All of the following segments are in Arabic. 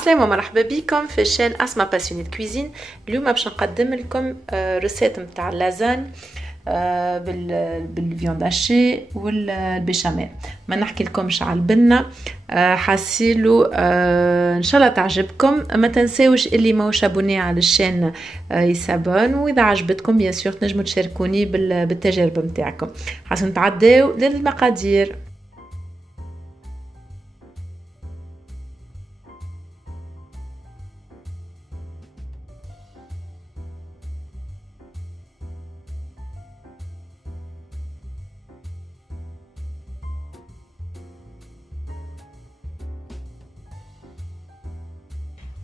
عسلامة ومرحبا بكم في شان اسما باسيونيت كويزين. اليوم باش نقدم لكم ريسيت نتاع اللازاني بالفيوند هاشي والبيشاميل. ما نحكي لكمش على البنه، حاسيلو ان شاء الله تعجبكم. ما تنساوش اللي ماهوش ابوني على الشان يسابون، واذا عجبتكم بيان سور تنجموا تشاركوني بالتجارب نتاعكم. حاس نتعداو للمقادير.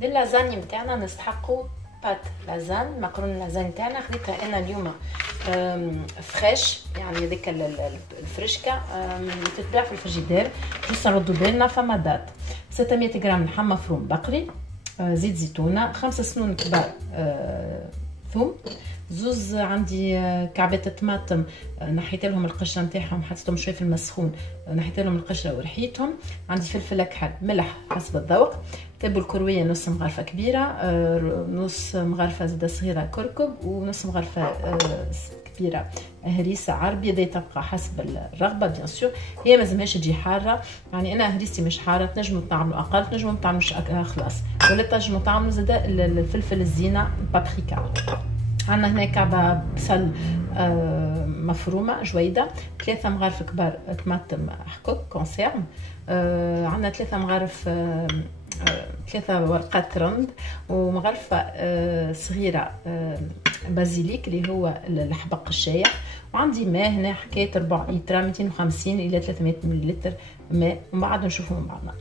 للازاني نتاعنا نستحقوا بات لازان، مقرون لازاني نتاعنا خديتها انا اليوم فريش، يعني هذيك الفريشكه تتباع في الفريجيدير. بس نردوا بالنا فما دات. 600 غرام لحم مفروم بقري، زيت زيتونه، 5 سنون كبار ثوم، زوز عندي كعبات طماطم نحيت لهم القشره نتاعهم، حطيتهم شويه في المسخون، نحيت لهم القشره ورحيتهم. عندي فلفل اكحل، ملح حسب الذوق، تبل كرويه نص مغرفه كبيره، نص مغرفه زبده صغيره كركب، ونص مغرفه كبيره هريسه عربي. هذه تبقى حسب الرغبه بيان سور، هي مازمهاش تجي حاره، يعني انا هريستي مش حاره، تنجموا تعملوا اقل، تنجموا ما تعملوش خلاص، ولا تنجموا تعملوا زاد الفلفل الزينه بابريكا. عندنا هنا كعبه بصل مفرومه جويده، 3 مغارف كبار طماطم حكوك كونسيرم، عندنا 3 مغارف 3 ورقات رند، ومغرفه صغيره بازيليك اللي هو الحبق الشايح، وعندي ماء هنا حكايه 4 لتر 250 الى 300 ملل ماء، ومن بعد نشوفوا من بعضنا.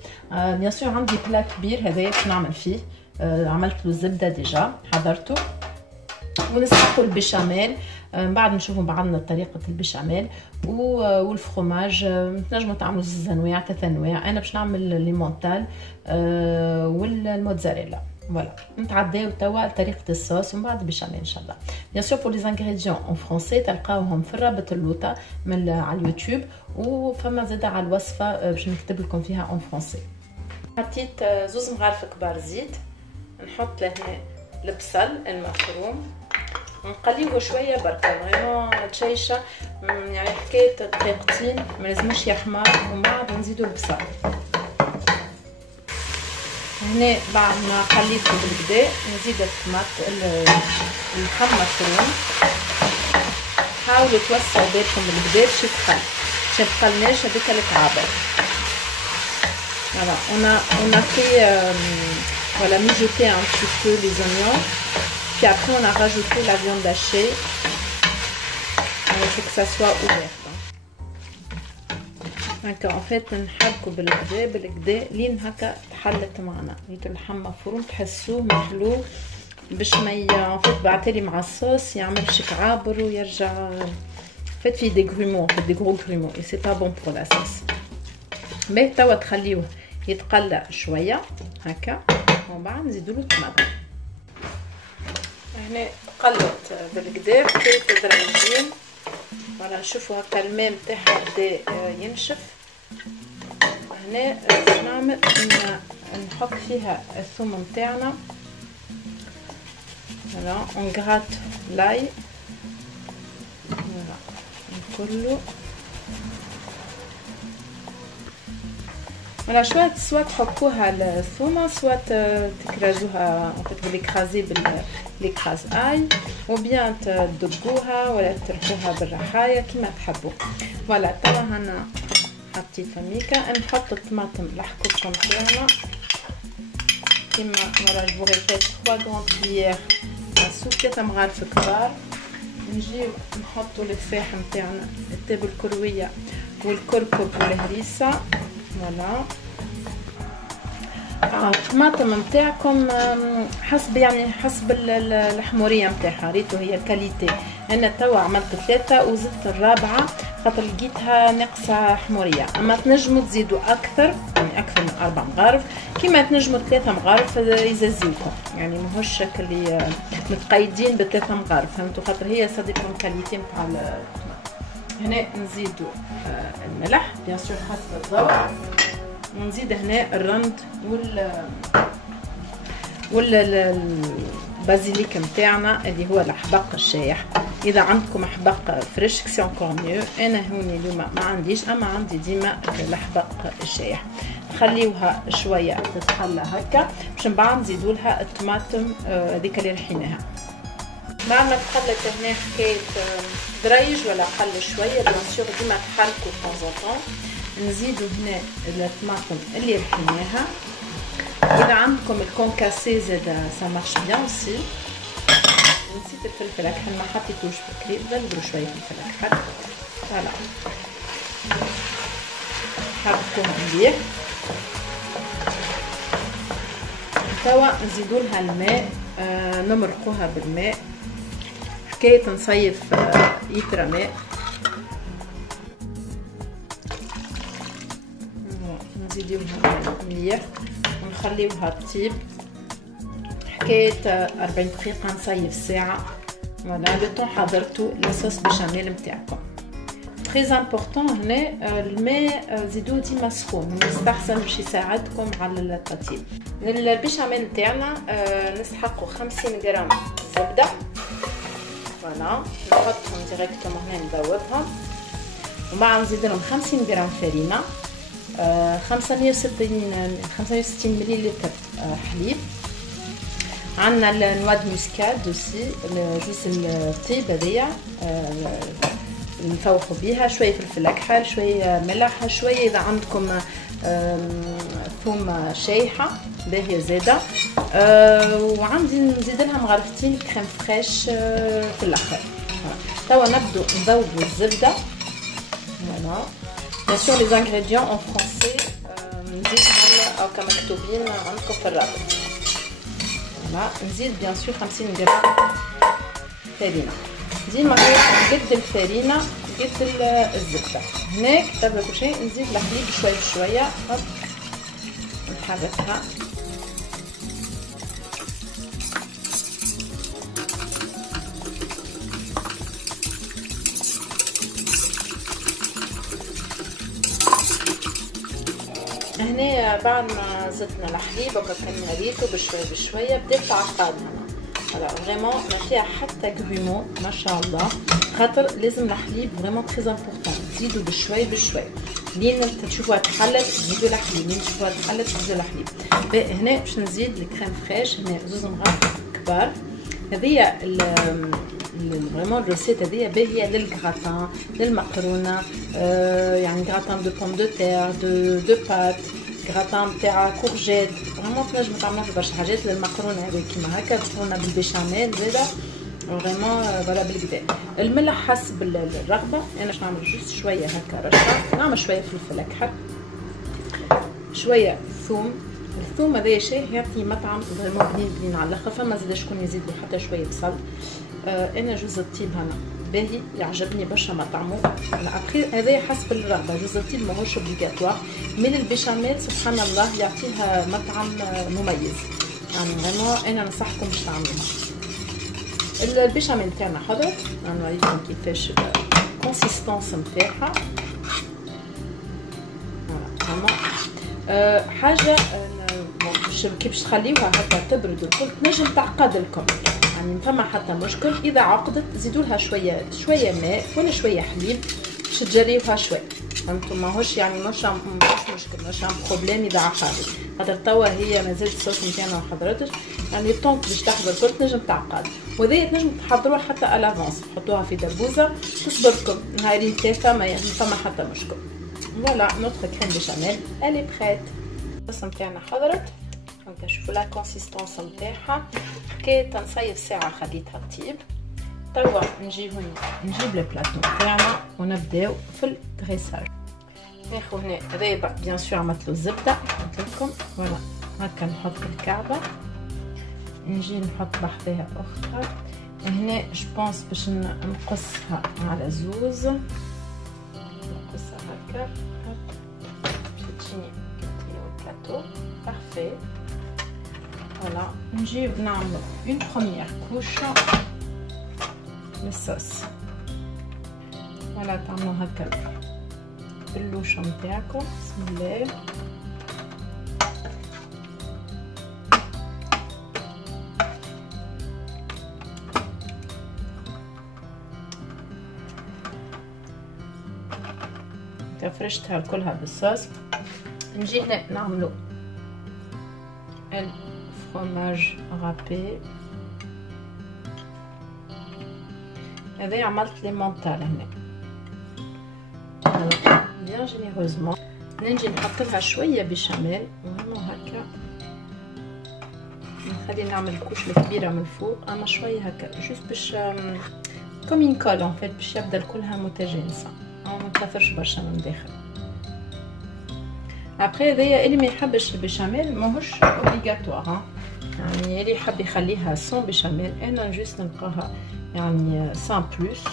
بيان سور عندي بلا كبير هذايا باش نعمل فيه، عملت له الزبده ديجا حضرته، ونسحقوا البيشاميل. من بعد نشوفوا بعضنا طريقه البيشاميل والفرomage. تنجموا تعملوا 2 انواع 3 انواع، انا باش نعمل ليمونتال والموتزاريلا. فوالا نتعداو توا لطريقه الصوص ومن بعد البيشاميل ان شاء الله. بيان سور بور لي انغريديون اون فرونسي تلقاوهم في الرابط اللوطه من على اليوتيوب، وفما زاده على الوصفه باش نكتب لكم فيها اون فرونسي. حطيت 2 مغارف كبار زيت، نحط له البصل المفروم نقليوه شويه بركه فريمون تشيشه، يعني حكايه دقيقتين ما لازمش يحمر، ومن بعد نزيدوا البصل. هنا بعد ما قليته بالكدا نزيد اللحم مفروم. حاولوا توسعوا بالكم بالكدا باش يتقل، باش متقلناش هذيك الكعبه. فوالا on a fait voilà mijoter un petit peu les oignons, puis après on a rajouté la viande hachée. Il faut que ça soit ouvert. هكا en fait نحركوا بالكدا لين هكا تحلت معنا. ريتو اللحم مفروم تحسوه محلو باش ما en fait بعتلي مع الصوص يعملش كعابر ويرجع en fait فيه des grumeaux, en fait des gros grumeaux et c'est pas bon pour la sauce. باهي توا تخليوه يتقلى شويه هكا، ومن بعد نزيدوا له الطماطم. هنا قلت بالكدا بقيت الدرجين. فوالا نشوفوا هكا الماء نتاعها بدا ينشف. هنا باش نعمل نحط فيها الثوم نتاعنا. فوالا اون غرات لاي، فوالا كله. فوالا شويه سوا تحكوها الثومه، سوا تكرازوها بالكرازي بالكراز اي، وبيان تدقوها ولا تركوها بالرحايه كيما تحبوا. فوالا توا هنا حطيت فميكا. نحط الطماطم الحكوكه نتاعنا كيما فوالا جو ريبيت 3 غران كبير سوب، 3 مغارف كبار. نجيو نحطوا الفاح نتاعنا، التبل الكرويه والكركب والهريسه. فوالا الطماطم نتاعكم حسب يعني حسب الحموريه نتاعها، ريتو هي الكاليتي. انا توا عملت 3 وزدت الرابعه خاطر لقيتها ناقصه حموريه، اما تنجموا تزيدوا اكثر، يعني اكثر من 4 مغارف، كيما تنجموا 3 مغارف يزازيوكم، يعني ماهوش اللي متقيدين ب3 مغارف، فهمتوا؟ خاطر هي صديقكم الكاليتي نتاع الطماطم. هنا نزيدوا الملح بيان سور حسب الذوق، ونزيد هنا الرند البازيليك نتاعنا اللي هو الحبق الشايح. اذا عندكم حبق فريش سي انكور ميو. انا هوني اليوم ما عنديش، اما عندي ديما الحبق الشايح. نخليوها شويه تتحلى هكا باش من بعد نزيدوا لها الطماطم هذيك اللي رحيناها. بعد ما تحلت هنا حكايه دريج ولا حل شويه بيان سور ديما تحلكوا طون. نزيدوا هنا الطماطم اللي رحيناها. اذا عندكم الكونكاسي زاد سا مارش بيان اوسي. نسيت الفلفل اكحل ما حطيتوش بكري، ضربوا شويه فلفل اكحل. فوالا حركوها مليح. توا نزيدوا لها الماء، نمرقوها بالماء حكايه نصيف يترى ماء. نزيدوها مليح ونخليوها تطيب حكايه 40 دقيقه نصيف ساعه. فوالا لو طون حضرتوا لاصوص بشاميل نتاعكم. تري امبورطون هنا الماء زيدوه ديما سخون، يستحسن باش يساعدكم على التطيب. البيشاميل نتاعنا نسحقوا 50 غرام زبده. فوالا نحطهم ديريكتومون هنا نذوبهم، ومن بعد نزيد لهم 50 غرام فرينه، 65 مليلتر حليب. عندنا النواد موسكاد اوسي جوز الطيب هذيا نفوحوا بيها، شويه فلفل اكحل، شويه ملح، شويه اذا عندكم ثوم شايحه باهيه زاده. وعندي نزيد لها مغرفتين كريم فريش في الاخر. توا نبدو نذوبوا الزبده. فوالا بيان سور لي انغريديون اون فرونسي نزيدهم او كما مكتوبين عندكم في الرابط. فوالا نزيد بيان سور 50 غرام فرينه، ديما هي قد الفرينه قد الزبده. هناك قبل كل شيء نزيد الحليب شوي بشويه، نحركها. هنا بعد ما زدنا الحليب وكنا ريتو بشويه بشويه بدات تعقد هنا. فوالا فريمون ما فيها حتى غرومون ما شاء الله، خاطر لازم الحليب فريمون تري امبورطون. تزيدوا بشوي بشوي لين تشوفوها تحلت تزيدوا الحليب، لين تشوفوها تحلت تزيدوا الحليب. هنا باش نزيد الكريم فريش. هنا زوز مغارف كبار. هذيا فريمون الروسيت هذيا باهيه للغراتان، للمقرونه، يعني غراتان دو بوم دو تير، دو بات، غراتان تاع كورجيت. فريمون تنجم تعملوا برشا حاجات للمقرونه هذه كيما هكا، مقرونه بالبيشاميل زاده فريمون فوالا بالكدا. الملح حسب الرغبه. انا باش نعمل جوست شويه هكا رشه، نعمل شويه فلفل اكحل، شويه ثوم. الثوم هذا شيء يعطي مطعم فريمون بنين على الاخر. فما زاد شكون يزيد له حتى شويه بصل. انا جوز الطيب هنا باهي يعجبني برشا مطعمو. ابخي هذا حسب الرغبه، جوز الطيب ماهوش اوبليغاتوار، من البيشاميل سبحان الله يعطيها مطعم مميز. يعني فريمون انا ننصحكم باش تعملوها. البيشاميل تاعنا حضر، نوريكم كيفاش الكونسيستونس نتاعها. فوالا حاجه كي باش تخليوها هكا تبرد الكل تنجم تعقد لكم، يعني فما حتى مشكل. اذا عقدت زيدوا لها شويه ماء ولا شويه حليب باش تجريوها شويه. فهمتوا ماهوش يعني مش مشكل، مش بروبليم اذا عقدت، خاطر توا هي مازالت الصوص نتاعنا ما حضرتش. يعني طونك باش تحضر الكل تنجم تعقد، وهذه تنجم تحضروها حتى الافونس، تحطوها في دبوزه تصبركم نهارين ثلاثه ما فما حتى مشكل. فوالا نوتر كريم بيشاميل الي بريت. الصوص نتاعنا حضرت هكا، شوفوا لا كونسيستونس نتاعها. حكايه نصيف ساعه خليتها تطيب. توا نجيب البلاطو تاعنا ونبداو في الدريساج. ناخذ هنا هذايا بيان سور عملت له الزبده قلت لكم. فوالا هكا نحط الكعبه، نجي نحط بحذاها اخرى. هنا جو بونس باش نقصها على زوز، نقصها هكا باش تجيني البلاطو بارفي. فوالا نجيب نعمل اون بروميير كوشه من الصوص. فوالا تعملوا هكا اللوشه نتاعكم. بسم الله. فرشتها كلها بالصوص. نجي هنا نعملو الفرomage رابي. هذا عملت لي مونتال هنا بيان جينيروزمون. نجي نحط لها شويه بشاميل فريمون هكا، نخلي نعمل كوش الكبيره من الفوق، اما شويه هكا جوست باش كوم كول ان فيت باش يبدا كلها متجانسه، ما تكثرش برشا من الداخل. ابري هذايا اللي ما يحبش البشاميل ماهوش اوبليغاتوار، يعني اللي يحب يخليها سون بشاميل. انا جوست نبقاها يعني سان بلوس.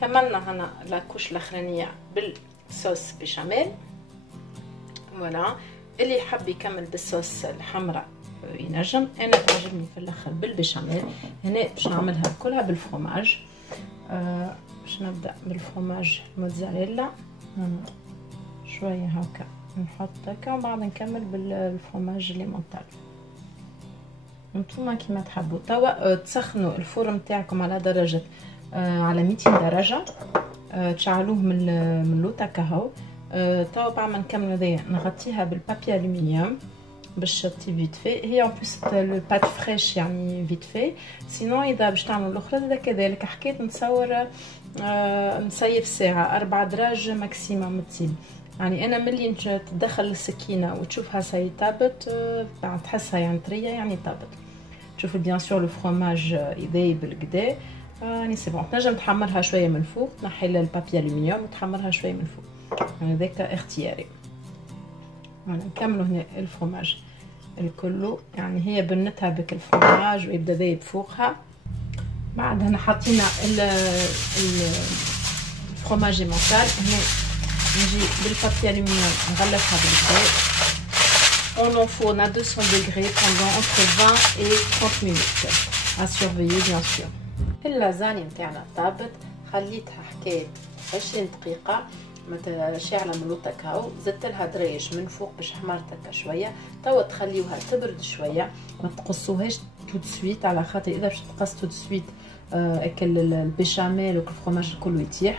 كملنا هنا لاكوش الاخرانيه بالصوص بشاميل. فوالا اللي يحب يكمل بالصوص الحمراء ينجم. انا تعجبني في الاخر بالبشاميل. هنا باش نعملها كلها بالفرomage. باش نبدا بالفرomage موتزاريلا شويه هكا نحط هكا، ومن بعد نكمل بالفرomage لي مونتال. نتوما كيما تحبوا. توا تسخنوا الفرن نتاعكم على درجه على 200 درجه، تشعلوه من لوطا كهو. توا بعد ما نكملوا هذايا نغطيها بالبابي الومنيوم باش تطيب فيت في. هي اون بليس لو بات فريش يعني فيت في. سينو اذا باش تعملوا الاخرى هذا كذلك. حكيت نتصور نسيف ساعه 4 دراج ماكسيموم تطيب. يعني انا ملي تدخل السكينه وتشوفها ساي طابت، بعد تحسها يعني طريه يعني طابت. تشوف بيان سور لو فرomage يذيب بالكدا يعني سي بون. تنجم تحمرها شويه من فوق، تنحي البابي الومنيوم وتحمرها شويه من فوق، يعني هذاك اختياري. نكملوا هنا الفرomage الكلو، يعني هي بنتها بك الفرomage ويبدا ذايب فوقها. بعد هنا حطينا الفرomage مونتال. هنا نجي بالبابي الومنيوم نغلفها بالكدا. On l'enfourne à 200 degrés pendant entre 20 et 30 minutes. À surveiller bien sûr. اللازانيا نتاعنا طابت، خليتها حكايه 20 دقيقه شاعله من الكاكاو. زدت لها دريش من فوق باش حمرتها شويه. توا تخليوها تبرد شويه، ما تقصوهاش تو سويت على خاطر اذا باش تقص تو سويت اكل البيشاميل والفرomage الكل يطيح.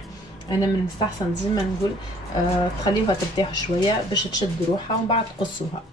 انا من المستحسن ديما نقول تخليوها ترتاح شويه باش تشد روحها ومن بعد تقصوها.